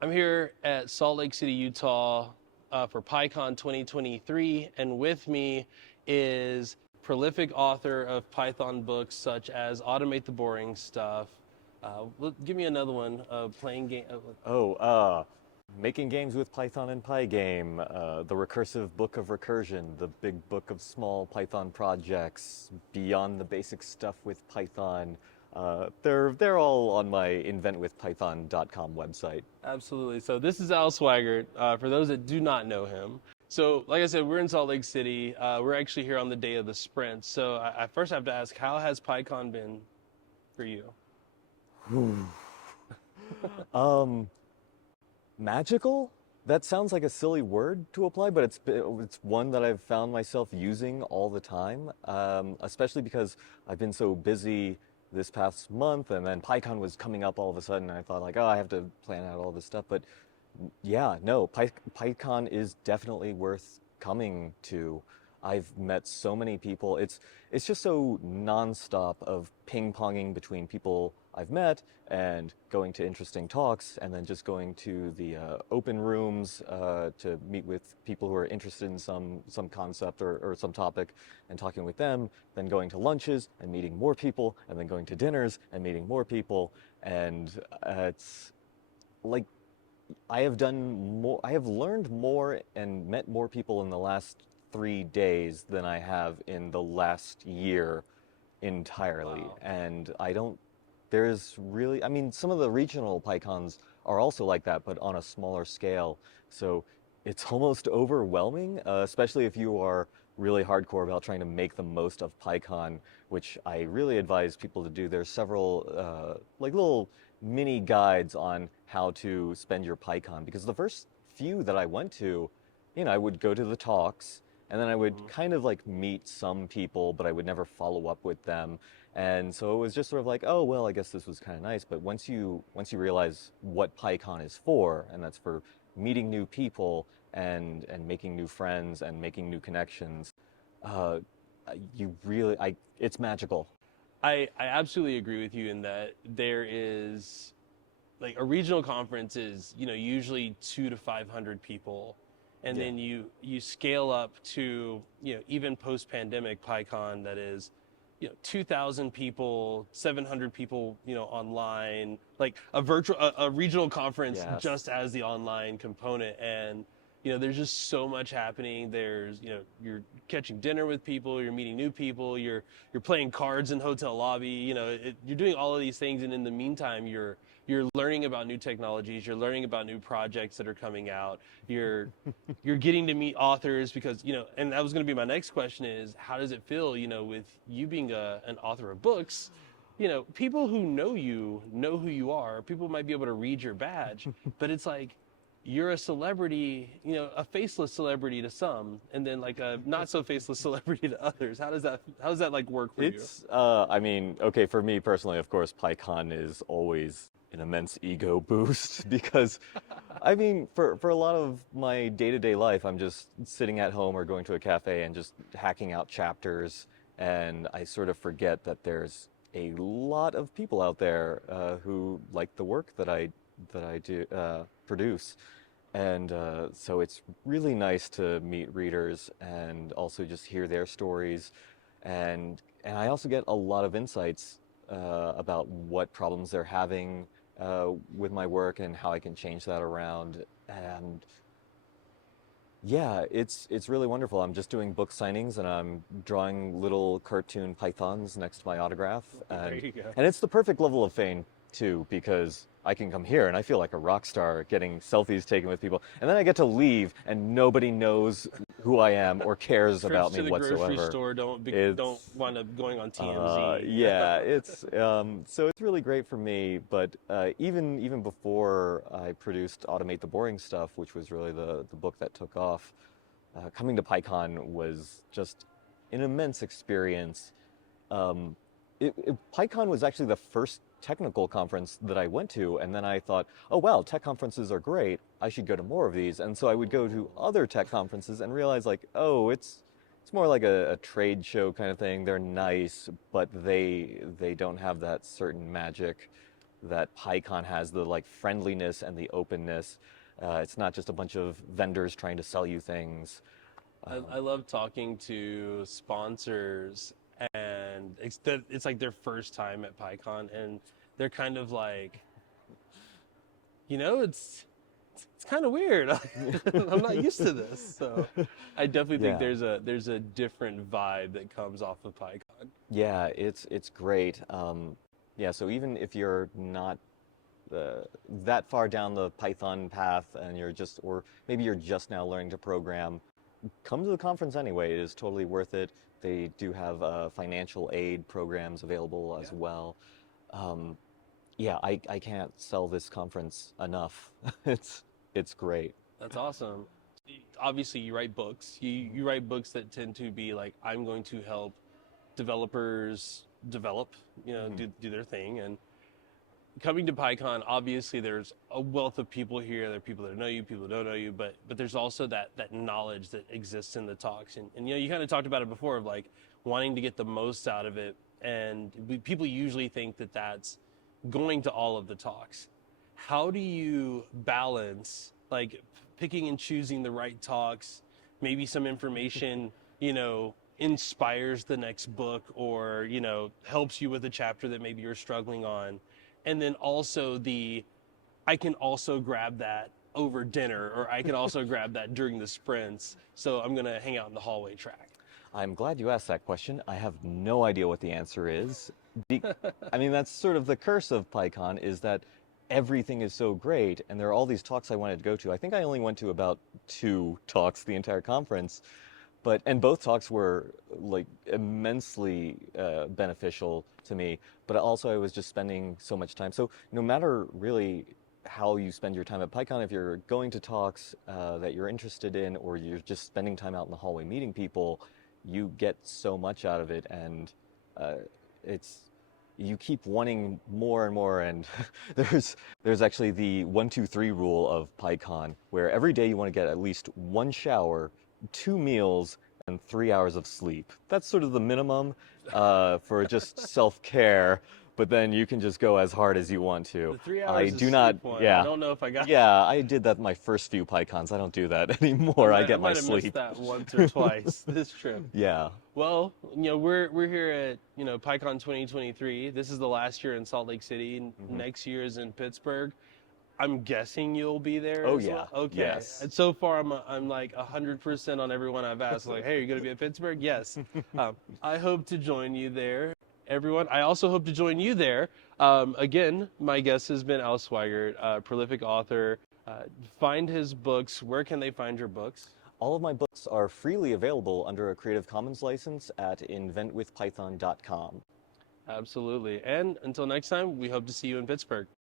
I'm here at Salt Lake City, Utah for PyCon 2023, and with me is prolific author of Python books such as Automate the Boring Stuff. Give me another one, playing game. Oh, making games with Python and Pygame, the recursive book of recursion, the big book of small Python projects, beyond the basic stuff with Python. They're all on my inventwithpython.com website. Absolutely. So this is Al Sweigart, for those that do not know him. So like I said, we're in Salt Lake City. We're actually here on the day of the sprint. So I first have to ask, how has PyCon been for you? Magical? That sounds like a silly word to apply, but it's one that I've found myself using all the time, especially because I've been so busy this past month, and then PyCon was coming up all of a sudden, and I thought like, oh, I have to plan out all this stuff. But yeah, no, PyCon is definitely worth coming to. I've met so many people. It's just so nonstop of ping-ponging between people I've met and going to interesting talks, and then just going to the open rooms to meet with people who are interested in some concept or some topic and talking with them, then going to lunches and meeting more people, and then going to dinners and meeting more people. And it's like I have done more, I have learned more and met more people in the last 3 days than I have in the last year entirely. Wow. And I don't, there's really, I mean, some of the regional PyCons are also like that, but on a smaller scale. So it's almost overwhelming, especially if you are really hardcore about trying to make the most of PyCon, which I really advise people to do. There's several like little mini guides on how to spend your PyCon, because the first few that I went to, I would go to the talks, and then I would kind of like meet some people, but I would never follow up with them. And so it was just sort of like, oh, well, I guess this was kind of nice. But once you realize what PyCon is for, and that's for meeting new people and making new friends and making new connections, uh, it's magical. I absolutely agree with you in that there is like a regional conference is, usually 2 to 500 people. And Yeah. then you scale up to, even post-pandemic PyCon that is, 2,000 people, 700 people, online, like a regional conference Yes. just as the online component. And, there's just so much happening. There's, you're catching dinner with people, you're meeting new people, you're playing cards in hotel lobby, you're doing all of these things. And in the meantime, you're learning about new technologies, you're learning about new projects that are coming out, you're getting to meet authors because, and that was going to be my next question is, how does it feel, with you being an author of books? People who know you know who you are. People might be able to read your badge, but it's like you're a celebrity, a faceless celebrity to some, and then like a not so faceless celebrity to others. How does that like work for you? I mean, okay, for me personally, of course, PyCon is always an immense ego boost because, I mean, for a lot of my day-to-day life, I'm just sitting at home or going to a cafe and just hacking out chapters, and I sort of forget that there's a lot of people out there who like the work that I do produce. And so it's really nice to meet readers and also just hear their stories. And I also get a lot of insights about what problems they're having with my work and how I can change that around. And yeah, it's really wonderful. I'm just doing book signings and I'm drawing little cartoon pythons next to my autograph, There and you go. and it's the perfect level of fame too, because I can come here and I feel like a rock star getting selfies taken with people, and then I get to leave and nobody knows who I am or cares Trips about to me the grocery whatsoever. store don't It's wind up going on TMZ. yeah, it's so it's really great for me. But even before I produced Automate the Boring Stuff, which was really the book that took off, coming to PyCon was just an immense experience. Um, PyCon was actually the first technical conference that I went to, and then I thought, oh wow, tech conferences are great. I should go to more of these. And so I would go to other tech conferences and realize like, oh, it's more like a trade show kind of thing. They're nice, but they don't have that certain magic. that PyCon has, the like friendliness and the openness. It's not just a bunch of vendors trying to sell you things. I love talking to sponsors, and it's like their first time at PyCon, and they're kind of like, it's kind of weird. I'm not used to this, so I definitely think Yeah. there's a different vibe that comes off of PyCon. Yeah, it's great. Yeah, so even if you're not that far down the Python path and or maybe you're just now learning to program, come to the conference anyway. It is totally worth it. They do have financial aid programs available as Yeah. well. Um, yeah, I can't sell this conference enough. It's great. That's awesome. Obviously, you write books. You write books that tend to be like, I'm going to help developers develop, Mhm. do their thing. And coming to PyCon, obviously, there's a wealth of people here. There are people that know you, people that don't know you, but there's also that knowledge that exists in the talks. And you kind of talked about it before of like wanting to get the most out of it. And people usually think that that's going to all of the talks. How do you balance like picking and choosing the right talks, maybe some information, inspires the next book, or, helps you with a chapter that maybe you're struggling on. And then also I can also grab that over dinner, or I can also grab that during the sprints. So I'm going to hang out in the hallway track. I'm glad you asked that question. I have no idea what the answer is. I mean, that's sort of the curse of PyCon, is that everything is so great, and there are all these talks I wanted to go to. I think I only went to about 2 talks the entire conference, and both talks were like immensely beneficial to me. But also, I was just spending so much time. So no matter really how you spend your time at PyCon, if you're going to talks that you're interested in, or you're just spending time out in the hallway meeting people, you get so much out of it, and uh, it's you keep wanting more and more. And there's actually the 1-2-3 rule of PyCon, where every day you want to get at least 1 shower, 2 meals, and 3 hours of sleep. That's sort of the minimum for just self-care. But then you can just go as hard as you want to. The three I hours of do not. sleep one, I Yeah. don't know if I got. Yeah, I did that my first few PyCons. I don't do that anymore. I I get my might have missed sleep. that once or twice this trip. Yeah. Well, we're here at PyCon 2023. This is the last year in Salt Lake City. Mhm. Next year is in Pittsburgh. I'm guessing you'll be there Oh as yeah. well. Okay. Yes. And so far, I'm like 100% on everyone I've asked. Like, hey, are you going to be at Pittsburgh? Yes. I hope to join you there, everyone. I also hope to join you there. Again, my guest has been Al Sweigart, prolific author. Find his books. Where can they find your books? All of my books are freely available under a Creative Commons license at inventwithpython.com. Absolutely. And until next time, we hope to see you in Pittsburgh.